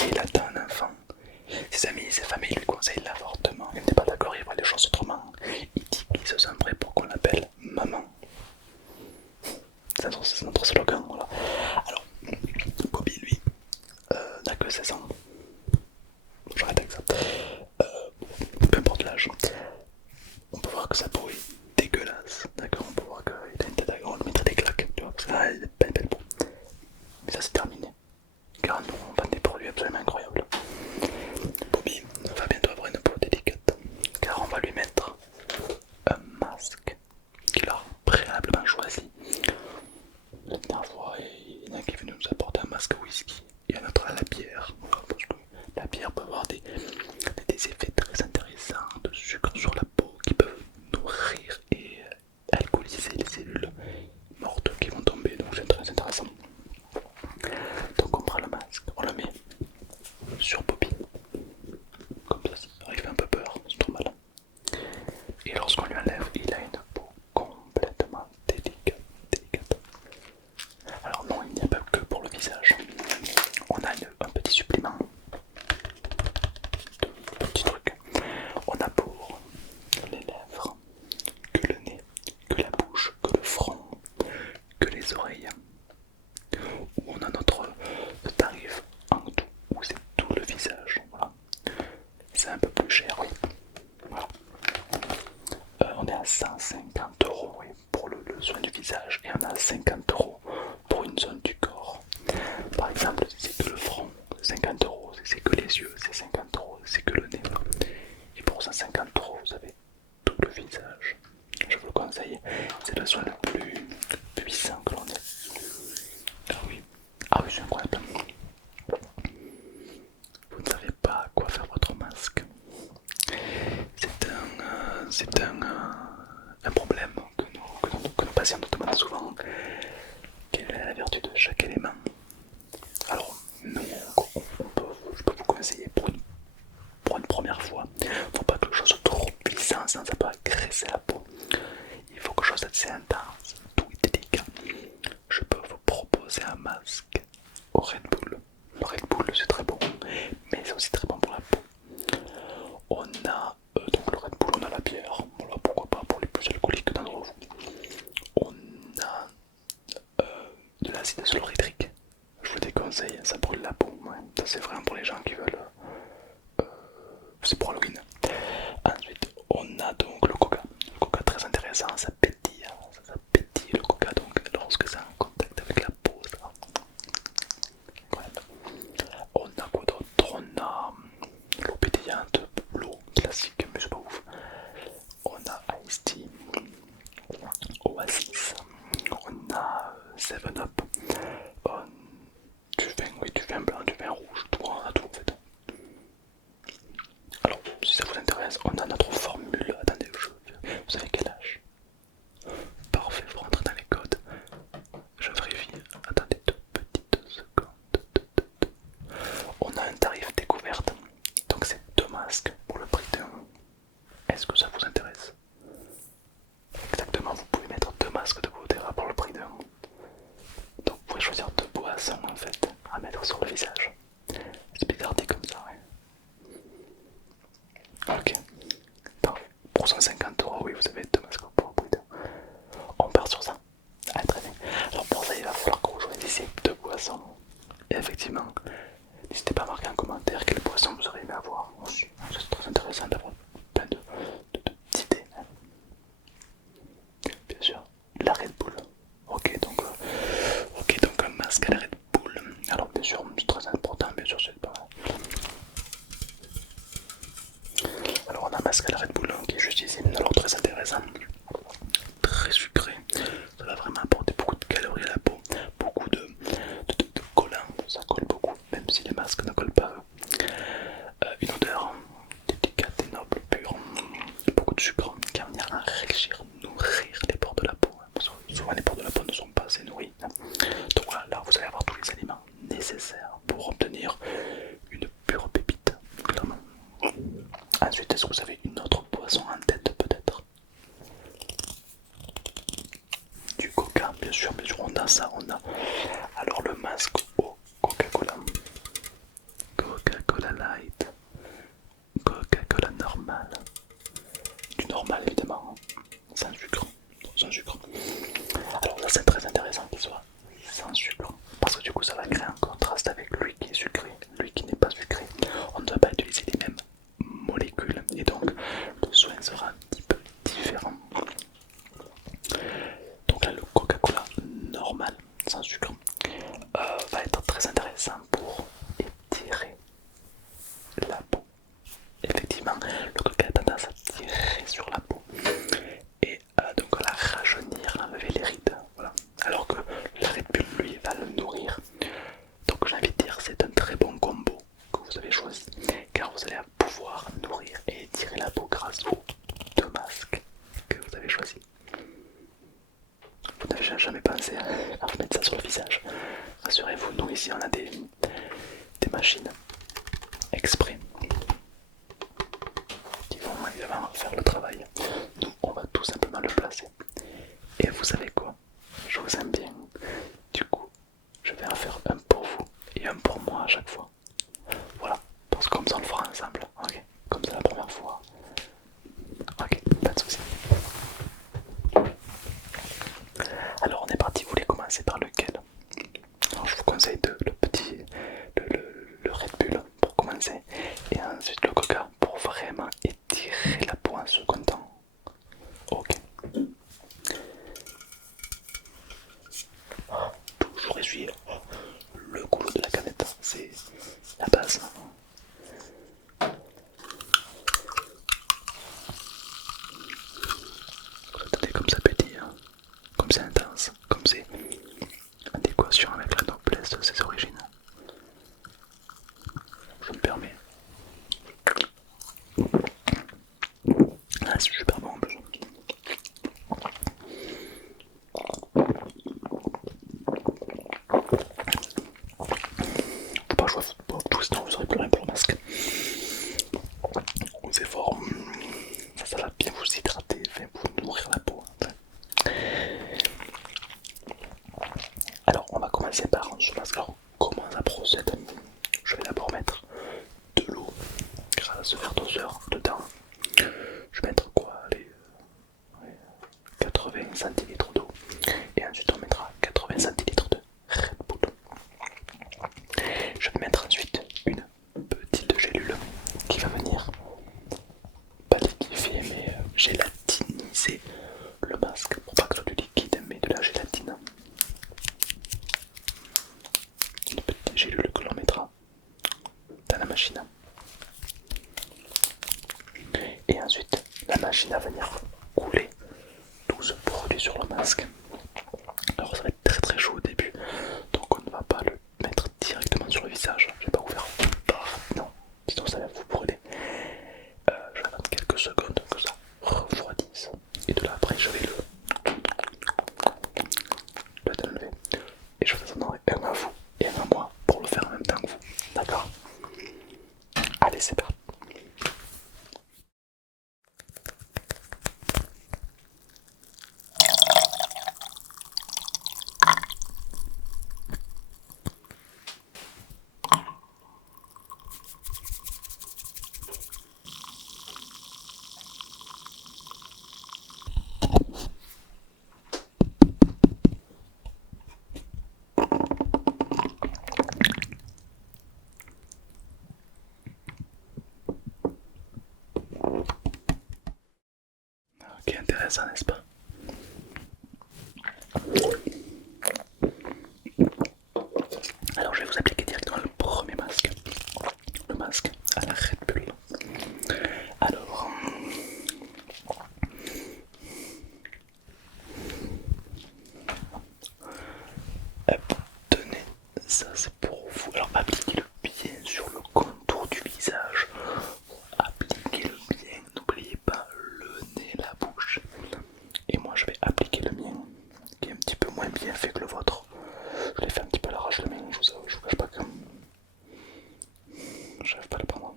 et il attend un enfant. Ses amis et ses familles lui conseillent l'avortement. Il n'est pas d'accord, il voit les choses autrement. Il dit qu'il se sent prêt pour qu'on l'appelle maman. C'est notre slogan, voilà. Alors, Bobby, lui, n'a que 16 ans. J'arrête avec ça. Peu importe l'âge. On peut voir que sa peau est dégueulasse. D'accord, on peut voir qu'il a une tête à on lui mettrait des claques, tu vois, parce que là, il a pas une belle peau. Mais ça, c'est terminé. Car nous, on vend des produits absolument incroyables. Bobby va bientôt avoir une peau délicate, car on va lui mettre un masque qu'il a préalablement choisi. La dernière fois, il y en a qui est venu nous apporter un masque à whisky et un autre à la bière. Parce que la bière peut avoir des effets très intéressants de sucre sur la peau qui peuvent nourrir et alcooliser les cellules mortes qui vont tomber. Donc c'est très intéressant. Donc on prend le masque, on le met sur Bobby. Comme ça, il fait un peu peur, c'est normal. Et lorsqu'on lui enlève, il a une peau complètement délicate. Alors non, il n'y a pas que pour le visage. On a un petit supplément de petits trucs. On a pour les lèvres, que le nez, que la bouche, que le front, que les oreilles. Où on a notre tarif en tout, où c'est tout le visage. Voilà. C'est un peu plus cher, oui. Voilà. On est à 150 € oui, pour le soin du visage et on a 50 € pour une zone du corps. Par exemple, si c'est que le front, 50 €, si c'est que les yeux, c'est 50 €, si c'est que le nez. Et pour 150 € vous avez tout le visage. Je vous le conseille, c'est le soin le plus puissant que l'on ait. Ah oui, c'est incroyable. Vous ne savez pas à quoi faire votre masque. C'est un problème que nos patients nous demandent souvent. Quelle est la vertu de chaque élément? Alors, nous, je peux vous conseiller pour une première fois. Il ne faut pas quelque chose de trop puissant, sinon ça peut agresser la peau. Il faut quelque chose d'assez intense, tout est délicat. Je peux vous proposer un masque au Red Bull. Le Red Bull, c'est très bon, mais c'est aussi très bon pour la peau. On a donc le Red Bull, on a la bière, voilà, pourquoi pas pour les plus alcooliques d'entre vous. On a de l'acide chlorhydrique, je vous déconseille, ça brûle la peau, ouais. Ça c'est vraiment pour les gens qui veulent, c'est pour Halloween. Ensuite, on a donc le coca très intéressant, ça pétille, hein, ça pétille le coca, donc lorsque c'est en contact avec la peau, ça. Ouais. On a quoi d'autre? On a l'eau pétillante, l'eau classique, mais c'est pas ouf. On a Ice Tea, Oasis, on a 7-Up, du vin, oui, du vin blanc, du vin rouge, tout, on a tout en fait. Alors, si ça vous intéresse, on a notre formule. Attendez, vous avez quel âge? Parfait, vous rentrez dans les codes. Je vérifie. Attendez 2 petites secondes. On a un tarif découverte. Donc c'est 2 masques pour le prix d'un. Est-ce que ça vous intéresse? Exactement, vous pouvez mettre 2 masques de Boodera pour le prix d'un. Donc vous pouvez choisir 2 boissons en fait à mettre sur le visage. C'est bizarre dit comme ça, ouais. Ok. Donc, pour 150 €, oui, vous avez 2 masques pour le prix d'un. On part sur ça. Ah, très bien. Alors pour ça, il va falloir que vous choisissiez 2 boissons. Et effectivement, n'hésitez pas à marquer en commentaire quelle boisson vous auriez aimé avoir aussi. C'est très intéressant d'avoir plein d'idées. Bien sûr, la Red Bull. Ok, donc un masque à la Red Bull. Alors bien sûr, c'est très important, bien sûr, c'est pas mal. Alors on a un masque à la Red Bull qui est juste ici. Alors très intéressant, très sucré. Ça va vraiment apporter beaucoup de calories à la peau, beaucoup de collants, ça colle beaucoup, même si les masques ne collent pas. Une odeur délicate et noble, pure, beaucoup de sucre qui va venir enrichir, nourrir les pores de la peau. Parce que souvent les pores de la peau ne sont pas assez nourris. Donc voilà, là vous allez avoir tous les aliments nécessaires pour obtenir une pure pépite, clairement. Ensuite, est-ce que vous avez une autre boisson en tête peut-être? Du coca, bien sûr, on a ça, on a alors le masque au Coca-Cola. vous avez choisi, car vous allez pouvoir nourrir et étirer la peau grâce aux deux masques que vous avez choisis. Vous n'avez jamais pensé à vous mettre ça sur le visage. Rassurez-vous, nous ici on a des machines exprès qui vont évidemment faire le travail. Nous on va tout simplement le placer. Et vous savez quoi? Je vous aime bien. Du coup, je vais en faire un pour vous et un pour moi à chaque fois. Voilà, parce que comme ça on le fera ensemble. Ok, comme ça la première fois. Ok, pas de soucis. Alors on est parti, vous voulez commencer par lequel? Alors je vous conseille le petit, le Red Bull pour commencer, et ensuite le Coca pour vraiment étirer la peau en second temps. Ok. Toujours essuyer le goulot de la canette, c'est la base. Attendez, comme ça pétille, hein. Comme c'est intense, comme c'est adéquation avec la noblesse de ses origines. Je me permets. Ah, c'est super bon en plus. Faut pas jouer à football, tout sinon vous aurez plus rien pour le masque. C'est fort. Ça va bien vous hydrater, vous nourrir la peau. Alors on va commencer par ce masque. Alors comment ça procède? Je vais d'abord mettre de l'eau grâce à ce verre doseur dedans. Je vais mettre quoi, les 80 centilitres d'eau, et ensuite on mettra 80 centilitres de Red Bull. Je vais mettre ensuite une petite gélule qui va venir pas liquifier mais gélatiniser le masque pour pas que ce soit du liquide mais de la gélatine. Une petite gélule que l'on mettra dans la machine. Et ensuite la machine va venir couler tout ce produit sur le masque. Alors ça va être très très chaud au début, donc on ne va pas le mettre directement sur le visage. Je vais pas vous faire non, sinon ça va vous brûler. Je vais attendre quelques secondes que ça refroidisse, et de là après je vais le délever, et je vous en donnerai un à vous et un à moi pour le faire en même temps que vous. D'accord? Allez, c'est parti. Ok, intéressant, n'est-ce pas? Alors je vais vous appliquer directement le premier masque. Le masque à la Red Bull. Alors, hop, tenez, ça c'est pour vous. Alors appliquez-le bien sur le contour du visage. Appliquez-le bien, n'oubliez pas le nez, la bouche. Et moi je vais appliquer le mien, qui est un petit peu moins bien fait que le vôtre. Je l'ai fait un petit peu à l'arrache le mien, je vous cache pas que j'arrive pas à le prendre.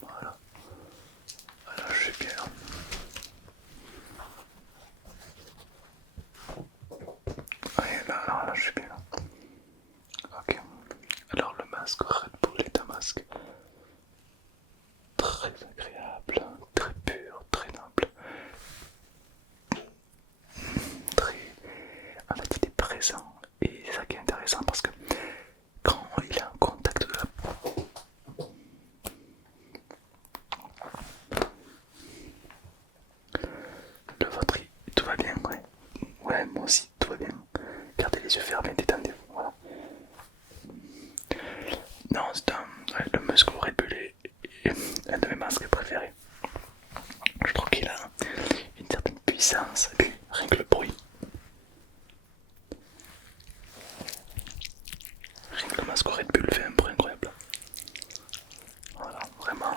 Voilà, voilà, je suis bien. Ouais, là, je suis bien. Ok. Alors le masque Red Bull est un masque très agréable, très pur, très noble. puissance, et puis rien que le bruit. Rien que le masque Red Bull fait un bruit incroyable. Voilà, vraiment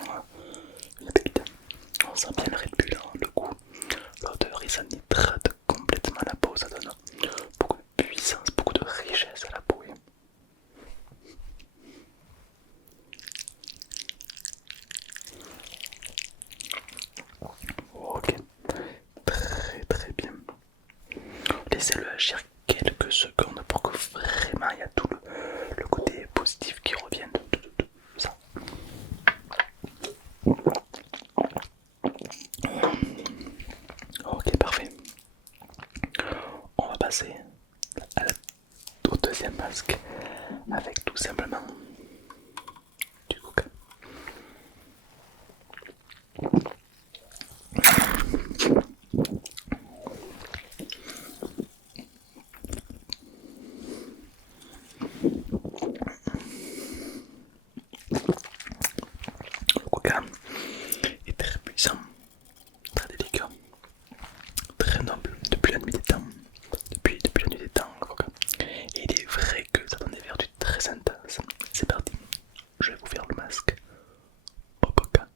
une pépite. On sent bien le Red Bull, hein, le goût, l'odeur, et ça nitrate complètement la peau, ça donne beaucoup de puissance, beaucoup de richesse à la peau. Ok, très bien. Laissez-le agir quelques secondes pour que vraiment il y a tout le côté positif qui revienne de ça. Ok, parfait. On va passer au deuxième masque avec tout simplement du coca. Le coca est très puissant, très délicat, très noble depuis la nuit des temps. Depuis la nuit des temps, le coca. Et il est vrai que ça donne des vertus très intenses. C'est parti, je vais vous faire le masque au coca.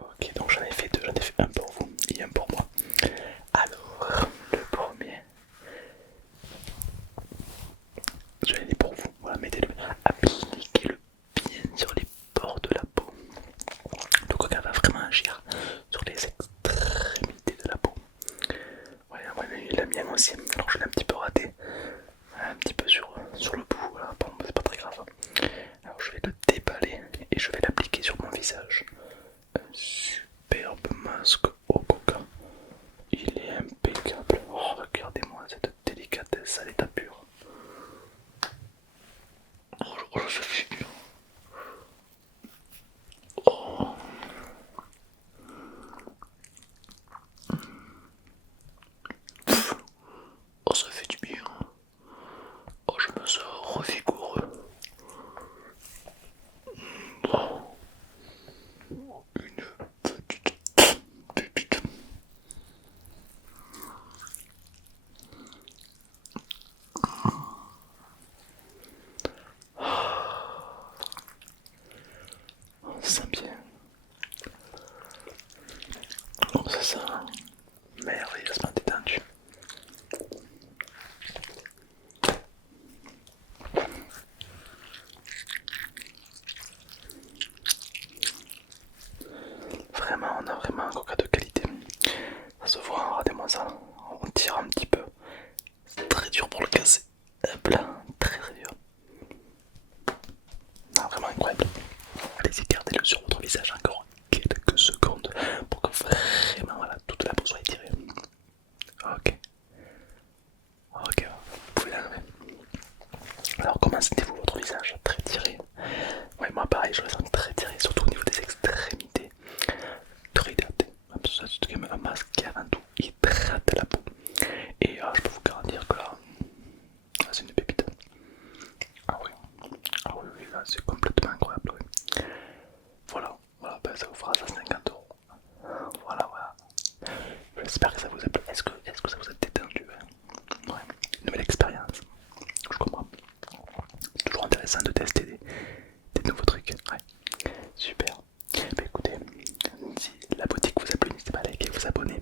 Ok, donc j'en ai fait deux, j'en ai fait un pour vous et un pour moi. Alors, le premier, je l'ai dit pour vous, voilà, mettez-le, appliquez-le bien sur les bords de la peau. Le coca va vraiment agir sur les extrémités de la peau. Ouais, moi, la mienne aussi, alors je l'ai un petit peu raté, un petit peu sur le bout, voilà. Bon, c'est pas très grave. Alors je vais le déballer et je vais l'appliquer sur mon visage. Un superbe masque au coca. Il est impeccable. Oh, regardez-moi cette délicatesse à l'état pur. Oh, je suis dur. Oh. Oh, ça fait du bien. Oh, je me sens revigoureux. Oh, une petite pépite. On se sent bien. On se sent merveilleusement détendu. Vraiment, on a vraiment un coca de qualité. Ça se voit, regardez-moi ça. On tire un petit peu. C'est très dur pour le casser. Hop là, très dur. Ah, vraiment incroyable. Allez-y, gardez-le sur votre visage encore quelques secondes pour que vraiment voilà, toute la peau soit étirée. Ok, ok, vous pouvez l'enlever. Alors comment sentez-vous votre visage? Très tiré. Ouais, moi pareil, je le sens très tiré, surtout au niveau des extrémités. Très hydraté. C'est quand même un masque qui avant tout hydrate la peau. Et je peux vous garantir que là, c'est une pépite. Ah oui, ah oui, oui, là c'est complètement incroyable. Oui. Voilà, voilà, ben, ça vous fera 150 €. Voilà, voilà. J'espère que ça vous a plu. Est-ce que ça vous a détendu? Ouais, une nouvelle expérience. Je comprends. C'est toujours intéressant de tester des nouveaux trucs. Ouais, super. Bah écoutez, si la boutique vous a plu, n'hésitez pas à liker, vous abonner.